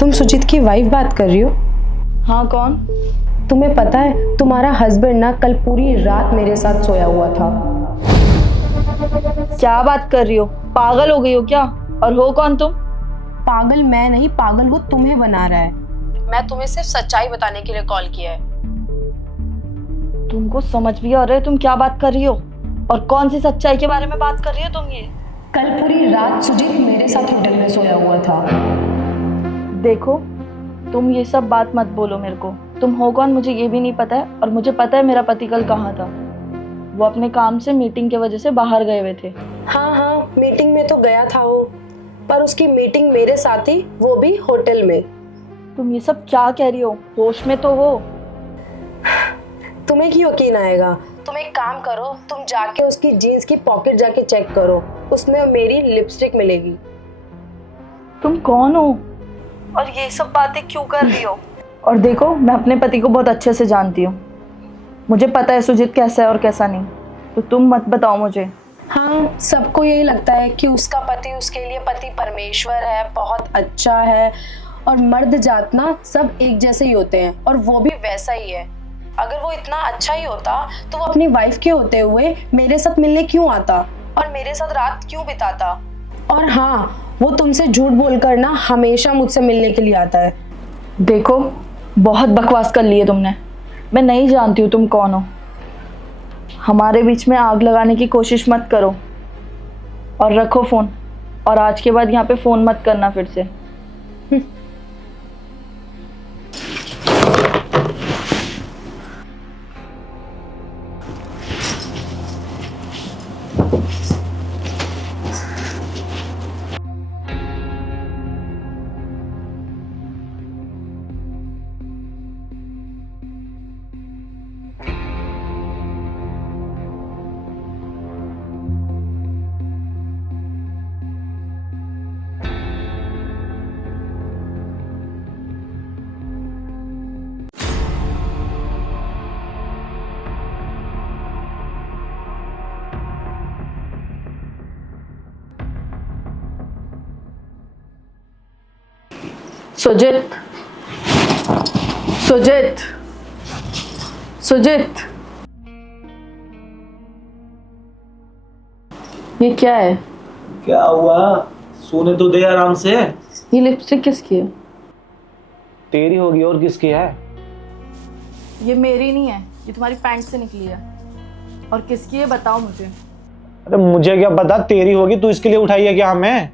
तुम सुजीत की वाइफ बात कर रही हो? हाँ, कौन? तुम्हें पता है तुम्हारा हस्बैंड ना कल पूरी रात मेरे साथ सोया हुआ था। क्या बात कर रही हो? पागल हो गई हो क्या? और हो कौन तुम? पागल मैं नहीं, पागल वो तुम्हें बना रहा है। मैं तुम्हें सिर्फ सच्चाई बताने के लिए कॉल किया है। तुमको समझ भी आ रहा है तुम क्या बात कर रही हो? और कौन सी सच्चाई के बारे में बात कर रही हो तुम ये? कल पूरी रात सुजीत मेरे साथ होटल में सोया हुआ था। देखो, तुम ये सब बात मत बोलो मेरे को। तुम हो कौन मुझे ये भी नहीं पता है, और मुझे पता है मेरा पति कल कहाँ था। वो अपने काम से मीटिंग की वजह से बाहर गए हुए थे। हाँ, मीटिंग में तो गया था वो, पर उसकी मीटिंग मेरे साथ ही, वो भी होटल में। तुम ये सब क्या कह रही हो? होश में तो हो? तुम्हें क्यों यकीन आएगा? तुम एक काम करो, तुम जाके उसकी जीन्स की पॉकेट जाके चेक करो, उसमें मेरी लिपस्टिक मिलेगी। तुम कौन हो और ये सब बातें क्यों कर रही हो? और देखो, मैं अपने पति को बहुत अच्छे से जानती हूँ। मुझे पता है सुजीत कैसा है और कैसा नहीं, तो तुम मत बताओ मुझे। हाँ, सबको यही लगता है कि उसका पति उसके लिए पति परमेश्वर है, बहुत अच्छा है, और मर्द जात ना सब एक जैसे ही होते हैं, और वो भी वैसा ही है। अगर वो इतना अच्छा ही होता तो वो अपनी वाइफ के होते हुए मेरे साथ मिलने क्यों आता और मेरे साथ रात क्यों बिताता? और हाँ, वो तुमसे झूठ बोलकर ना हमेशा मुझसे मिलने के लिए आता है। देखो, बहुत बकवास कर ली है तुमने। मैं नहीं जानती हूँ तुम कौन हो। हमारे बीच में आग लगाने की कोशिश मत करो, और रखो फ़ोन। और आज के बाद यहाँ पे फ़ोन मत करना फिर से। सुजीत, सुजीत, सुजीत, ये क्या है? क्या हुआ? सोने तो दे आराम से। ये लिपस्टिक किसकी है? तेरी होगी और किसकी है? ये मेरी नहीं है, ये तुम्हारी पैंट से निकली है। और किसकी है बताओ मुझे। अरे मुझे क्या पता, तेरी होगी। तू इसके लिए उठाई है क्या हमें?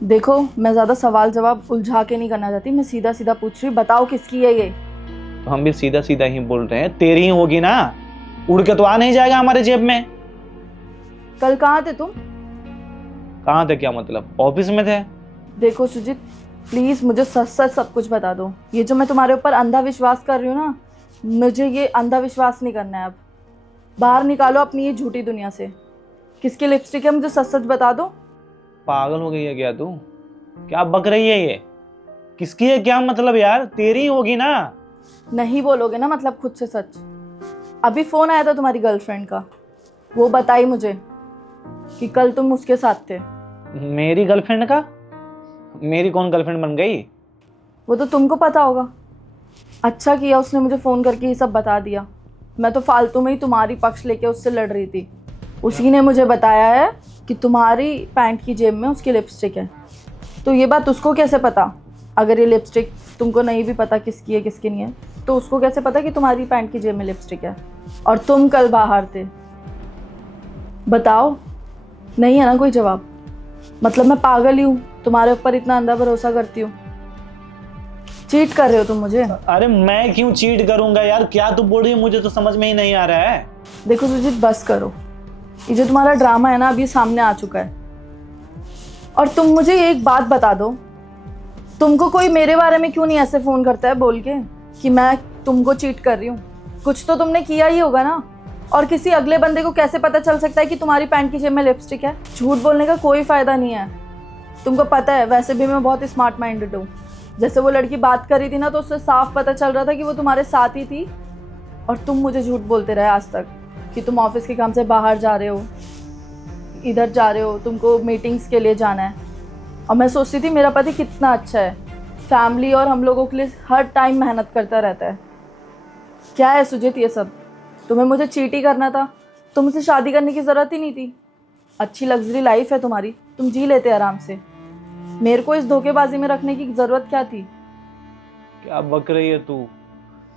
देखो, मैं ज़्यादा सवाल जवाब उलझा के नहीं करना चाहती। मैं सीधा सीधा पूछ रही हूँ, बताओ किसकी है ये? तो हम भी सीधा सीधा ही बोल रहे हैं, तेरी ही होगी ना। उड़ के तो आ नहीं जाएगा हमारे जेब में। कल कहाँ थे तुम? कहाँ थे क्या मतलब? ऑफिस में थे। देखो सुजीत, प्लीज़ मुझे सच सच सब कुछ बता दो। ये जो मैं तुम्हारे ऊपर अंधा विश्वास कर रही हूँ ना, मुझे ये अंधा विश्वास नहीं करना है। अब बाहर निकालो अपनी ये झूठी दुनिया से। किसकी लिपस्टिक है, मुझे सच सच बता दो। पागल हो गई है क्या तू? क्या बक रही है ये? किसकी है क्या मतलब यार? तेरी ही होगी ना। नहीं बोलोगे ना मतलब खुद से सच? अभी फ़ोन आया था तुम्हारी गर्लफ्रेंड का, वो बताई मुझे कि कल तुम उसके साथ थे। मेरी गर्लफ्रेंड का? मेरी कौन गर्लफ्रेंड बन गई? वो तो तुमको पता होगा। अच्छा किया उसने मुझे फ़ोन करके ये सब बता दिया। मैं तो फालतू में ही तुम्हारी पक्ष लेके उससे लड़ रही थी। उसी ने मुझे बताया है कि तुम्हारी पैंट की जेब में उसकी लिपस्टिक है। तो ये बात उसको कैसे पता? अगर ये लिपस्टिक तुमको नहीं भी पता किसकी है किसकी नहीं है, तो उसको कैसे पता कि तुम्हारी पैंट की जेब में लिपस्टिक है? और तुम कल बाहर थे। बताओ, नहीं है ना कोई जवाब? मतलब मैं पागल ही हूँ, तुम्हारे ऊपर इतना अंधा भरोसा करती हूँ। चीट कर रहे हो तुम मुझे। अरे मैं क्यों चीट करूंगा यार? क्या तू बोल रही है? मुझे तो समझ में ही नहीं आ रहा है। देखो सुजीत, बस करो। ये जो तुम्हारा ड्रामा है ना, अभी सामने आ चुका है। और तुम मुझे एक बात बता दो, तुमको कोई मेरे बारे में क्यों नहीं ऐसे फ़ोन करता है बोल के कि मैं तुमको चीट कर रही हूँ? कुछ तो तुमने किया ही होगा ना। और किसी अगले बंदे को कैसे पता चल सकता है कि तुम्हारी पैंट की जेब में लिपस्टिक है? झूठ बोलने का कोई फ़ायदा नहीं है। तुमको पता है, वैसे भी मैं बहुत स्मार्ट माइंडेड हूँ। जैसे वो लड़की बात कर रही थी ना, तो उससे साफ पता चल रहा था कि वो तुम्हारे साथ ही थी। और तुम मुझे झूठ बोलते रहे आज तक कि तुम ऑफिस के काम से बाहर जा रहे हो, इधर जा रहे हो, तुमको मीटिंग्स के लिए जाना है। और मैं सोचती थी मेरा पति कितना अच्छा है, फैमिली और हम लोगों के लिए हर टाइम मेहनत करता रहता है। क्या है सुजीत ये सब? तुम्हें मुझे चीट ही करना था, तुमसे शादी करने की ज़रूरत ही नहीं थी। अच्छी लग्जरी लाइफ है तुम्हारी, तुम जी लेते आराम से। मेरे को इस धोखेबाजी में रखने की ज़रूरत क्या थी? क्या बक रही है तू?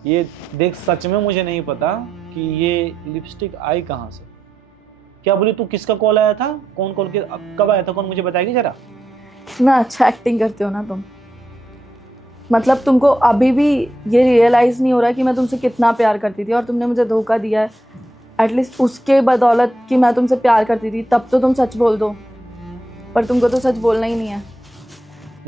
ये देख, सच में मुझे नहीं पता कि ये लिपस्टिक आई कहाँ से। क्या बोली तू? किसका कॉल आया था? कौन कॉल के कब आया था? कौन, मुझे बताएगी जरा। इतना अच्छा एक्टिंग करते हो ना तुम। मतलब तुमको अभी भी ये रियलाइज़ नहीं हो रहा कि मैं तुमसे कितना प्यार करती थी और तुमने मुझे धोखा दिया है। एटलीस्ट उसके बदौलत कि मैं तुमसे प्यार करती थी तब तो तुम सच बोल दो, पर तुमको तो सच बोलना ही नहीं है।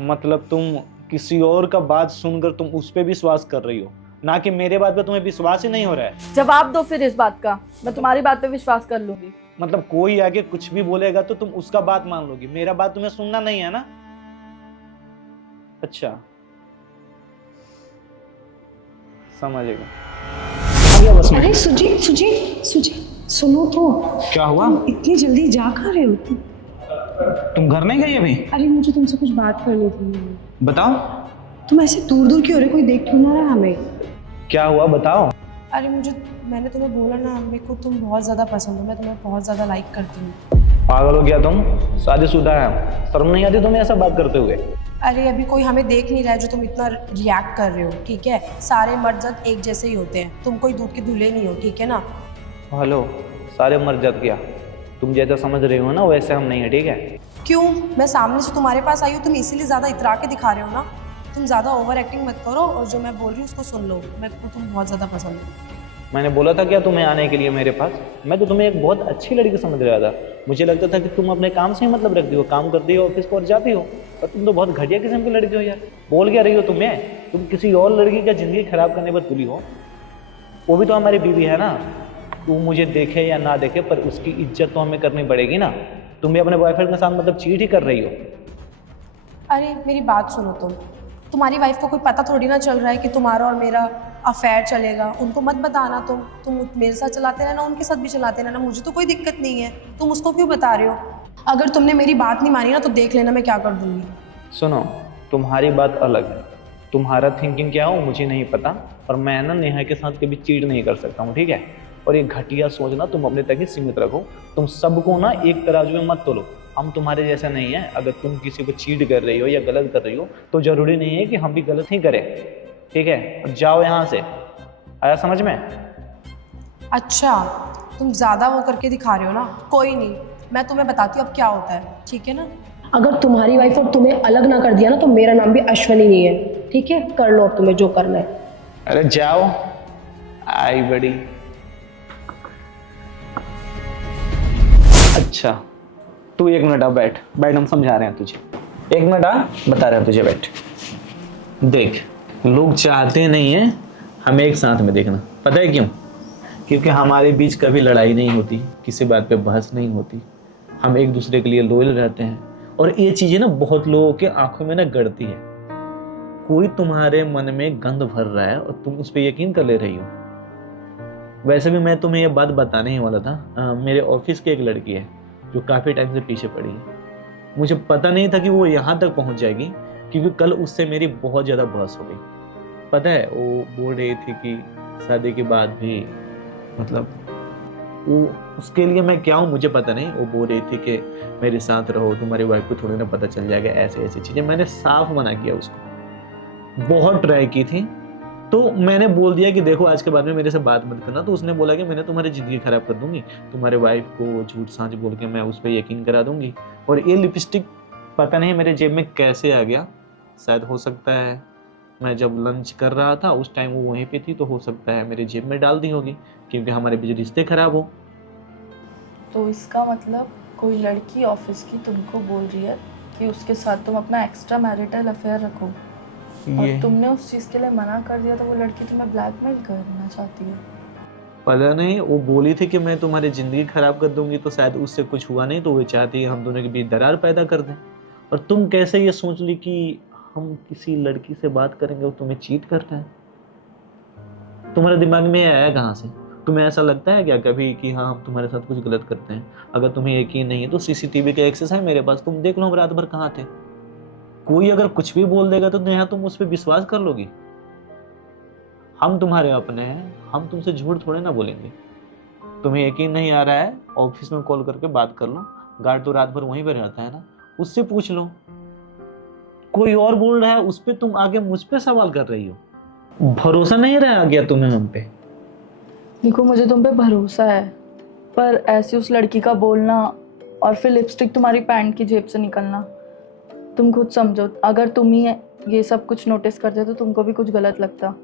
मतलब तुम किसी और का बात सुनकर तुम उस पर विश्वास कर रही हो, ना कि मेरे बात पे तुम्हें विश्वास ही नहीं हो रहा है। जवाब दो फिर इस बात का, मैं तुम्हारी बात पे विश्वास कर लूंगी। मतलब कोई आगे कुछ भी बोलेगा तो तुम उसका बात मान लोगी, मेरा बात तुम्हें सुनना नहीं है ना? अच्छा, समझ गया। बस में अरे सुजीत सुजीत सुजीत, सुनो तो। क्या हुआ? इतनी जल्दी जा कहाँ रहे हो तुम? तुम घर नहीं गई अभी? अरे मुझे तुमसे कुछ बात करनी थी। बताओ। तुम ऐसे दूर दूर क्यों हो रहे? कोई देख क्यों ना रहा हमें? क्या हुआ बताओ। अरे मैंने तुम्हें बोला ना, मेरे को तुम बहुत ज़्यादा पसंद हो, मैं तुम्हें बहुत ज़्यादा लाइक करती हूँ। पागल हो गया तुम? शादीशुदा है, शर्म नहीं आती तुम्हें ऐसा बात करते हुए? अरे अभी कोई हमें देख नहीं रहा है जो तुम इतना रिएक्ट कर रहे हो, ठीक है? सारे मर्द जद एक जैसे ही होते हैं, तुम कोई दूध के धुले नहीं हो, ठीक है ना? हेलो, सारे मर जात क्या? तुम जैसा समझ रहे हो ना वैसे हम नहीं है, ठीक है? क्यों? मैं सामने से तुम्हारे पास आई हूँ, तुम इसीलिए ज़्यादा इतरा के दिखा रहे हो ना। तुम ज़्यादा ओवर एक्टिंग मत करो और जो मैं बोल रही हूँ उसको सुन लो। मेरे को तुम बहुत ज़्यादा पसंद हो। मैंने बोला था क्या तुम्हें आने के लिए मेरे पास? मैं तो तुम्हें एक बहुत अच्छी लड़की समझ रहा था। मुझे लगता था कि तुम अपने काम से ही मतलब रखती हो, काम करती हो, ऑफिस पर जाती हो, और तुम तो बहुत घटिया किस्म की लड़की हो यार। बोल क्या रही हो तुम्हें? तुम किसी और लड़की का ज़िंदगी खराब करने पर तुली हो। वो भी तो हमारी बीवी है ना। तू मुझे देखे या ना देखे पर उसकी इज्जत तो हमें करनी पड़ेगी ना। तुम भी अपने बॉयफ्रेंड के साथ मतलब चीट ही कर रही हो। अरे मेरी बात सुनो तुम्हारी वाइफ को कोई पता थोड़ी ना चल रहा है कि तुम्हारा और मेरा अफेयर चलेगा। उनको मत बताना। तुम मेरे साथ चलाते रहना, उनके साथ भी चलाते रहना, मुझे तो कोई दिक्कत नहीं है। तुम उसको क्यों बता रहे हो? अगर तुमने मेरी बात नहीं मानी ना तो देख लेना मैं क्या कर दूंगी। सुनो, तुम्हारी बात अलग है, तुम्हारा थिंकिंग क्या हो मुझे नहीं पता, और मैं ना नेहा के साथ कभी चीट नहीं कर सकता हूँ, ठीक है? और ये घटिया सोचना तुम अपने तक ही सीमित रखो। तुम सबको ना एक तराजू में मत तोलो। हम तुम्हारे जैसा नहीं है। अगर तुम किसी को चीट कर रही हो या गलत कर रही हो तो जरूरी नहीं है कि हम भी गलत ही करें, ठीक है? अब जाओ यहाँ से। आया समझ में? अच्छा, तुम ज़्यादा वो करके दिखा रहे हो ना। कोई नहीं, मैं तुम्हें बताती हूँ अब क्या होता है, ठीक है ना? अगर तुम्हारी वाइफ और तुम्हें अलग ना कर दिया ना तो मेरा नाम भी अश्वनी नहीं है, ठीक है? कर लो अब तुम्हें जो करना है। अरे जाओ। आई बड़ी। अच्छा, तू 1 मिनट आ, बैठ बैठ, हम समझा रहे हैं तुझे। 1 मिनट आ, बता रहे हैं तुझे, बैठ। देख, लोग चाहते नहीं है हमें एक साथ में देखना। पता है क्यों? क्योंकि हमारे बीच कभी लड़ाई नहीं होती, किसी बात पे बहस नहीं होती, हम एक दूसरे के लिए लॉयल रहते हैं। और ये चीज़ें ना बहुत लोगों के आंखों में ना गड़ती है। कोई तुम्हारे मन में गंद भर रहा है और तुम उस पर यकीन कर ले रही हो। वैसे भी मैं तुम्हें ये बात बताने ही वाला था। मेरे ऑफिस की एक लड़की है जो काफ़ी टाइम से पीछे पड़ी है। मुझे पता नहीं था कि वो यहाँ तक पहुँच जाएगी, क्योंकि कल उससे मेरी बहुत ज़्यादा बहस हो गई। पता है, वो बोल रही थी कि शादी के बाद भी मतलब वो उसके लिए मैं क्या हूँ मुझे पता नहीं। वो बोल रही थी कि मेरे साथ रहो, तुम्हारी वाइफ को थोड़ी ना पता चल जाएगा, ऐसी ऐसी चीज़ें। मैंने साफ मना किया उसको, बहुत ट्राई की थी। तो मैंने बोल दिया कि देखो आज के बाद में मेरे से बात मत करना। तो उसने बोला कि मैंने तुम्हारी ज़िंदगी ख़राब कर दूंगी, तुम्हारे वाइफ को झूठ सांच बोल के मैं उस पर यकीन करा दूंगी। और ये लिपस्टिक पता नहीं मेरे जेब में कैसे आ गया। शायद हो सकता है मैं जब लंच कर रहा था उस टाइम वो वहीं पे थी, तो हो सकता है मेरे जेब में डाल दी होगी, क्योंकि हमारे बीच रिश्ते खराब हो। तो इसका मतलब कोई लड़की ऑफिस की तुमको बोल रही है कि उसके साथ तुम अपना एक्स्ट्रा मैरिटल अफेयर रखो, और तुमने उस चीज़ के लिए मना कर दिया, तो वो लड़की तुम्हें ब्लैकमेल करना चाहती है? पता नहीं, वो बोली थी कि मैं तुम्हारी ज़िंदगी खराब कर दूंगी, तो शायद उससे कुछ हुआ नहीं, तो वो चाहती है हम दोनों के बीच दरार पैदा कर दें। और तुम कैसे ये सोच ली कि हम किसी लड़की से बात करेंगे वो तुम्हें चीट करता है? तुम्हारे दिमाग में आया कहाँ से? तुम्हें ऐसा लगता है क्या कभी कि हाँ हम तुम्हारे साथ कुछ गलत करते हैं? अगर तुम्हें यकीन नहीं है तो सीसीटीवी का एक्सेस है मेरे पास, तुम देख लो हम रात भर कहाँ थे। कोई अगर कुछ भी बोल देगा तो नेहा तुम उस पर विश्वास कर लोगी? हम तुम्हारे अपने हैं, हम तुमसे झूठ थोड़े ना बोलेंगे। तुम्हें यकीन नहीं आ रहा है, ऑफिस में कॉल करके बात कर लो। गार्ड तो रात भर वहीं पे रहता है ना, उससे पूछ लो। कोई और बोल रहा है उस पे तुम आगे मुझ पे सवाल कर रही हो। भरोसा नहीं रहा गया तुम्हें हम पे? निको, मुझे तुम पे भरोसा है, पर ऐसी उस लड़की का बोलना और फिर लिपस्टिक तुम्हारी पैंट की जेब से निकलना, तुम खुद समझो। अगर तुम ही ये सब कुछ नोटिस करते तो तुमको भी कुछ गलत लगता।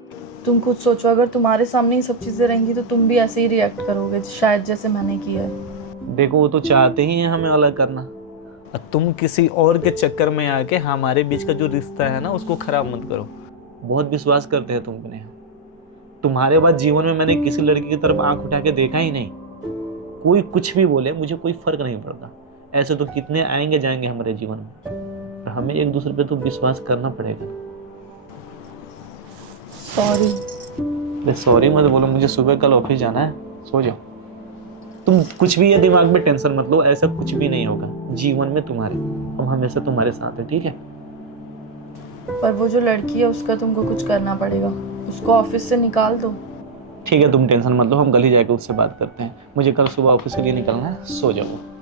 तुम खुद सोचो, अगर तुम्हारे सामने ये सब चीज़ें रहेंगी तो तुम भी ऐसे ही रिएक्ट करोगे शायद जैसे मैंने किया है। देखो, वो तो चाहते ही हैं हमें अलग करना, और तुम किसी और के चक्कर में आके हमारे बीच का जो रिश्ता है ना उसको खराब मत करो। बहुत विश्वास करते हैं तुम पे नेहा। तुम्हारे बाद जीवन में मैंने किसी लड़की की तरफ आंख उठा के देखा ही नहीं। कोई कुछ भी बोले मुझे कोई फर्क नहीं पड़ता। ऐसे तो कितने आएंगे जाएंगे हमारे जीवन में, पर हमें एक दूसरे पे तो विश्वास करना पड़ेगा। सॉरी। सॉरी मत बोलो, मुझे सुबह कल ऑफिस जाना है, सो जाओ। तुम कुछ भी ये दिमाग में टेंशन मत लो, ऐसा कुछ भी नहीं होगा जीवन में तुम्हारे। हम हमेशा तुम्हारे साथ हैं, ठीक है? पर वो जो लड़की है उसका तुमको कुछ करना पड़ेगा, उसको ऑफिस से निकाल दो। ठीक है, तुम टेंशन मत लो, हम कल ही जाके उससे बात करते हैं। मुझे कल सुबह ऑफिस के लिए निकलना है, सो जाओ।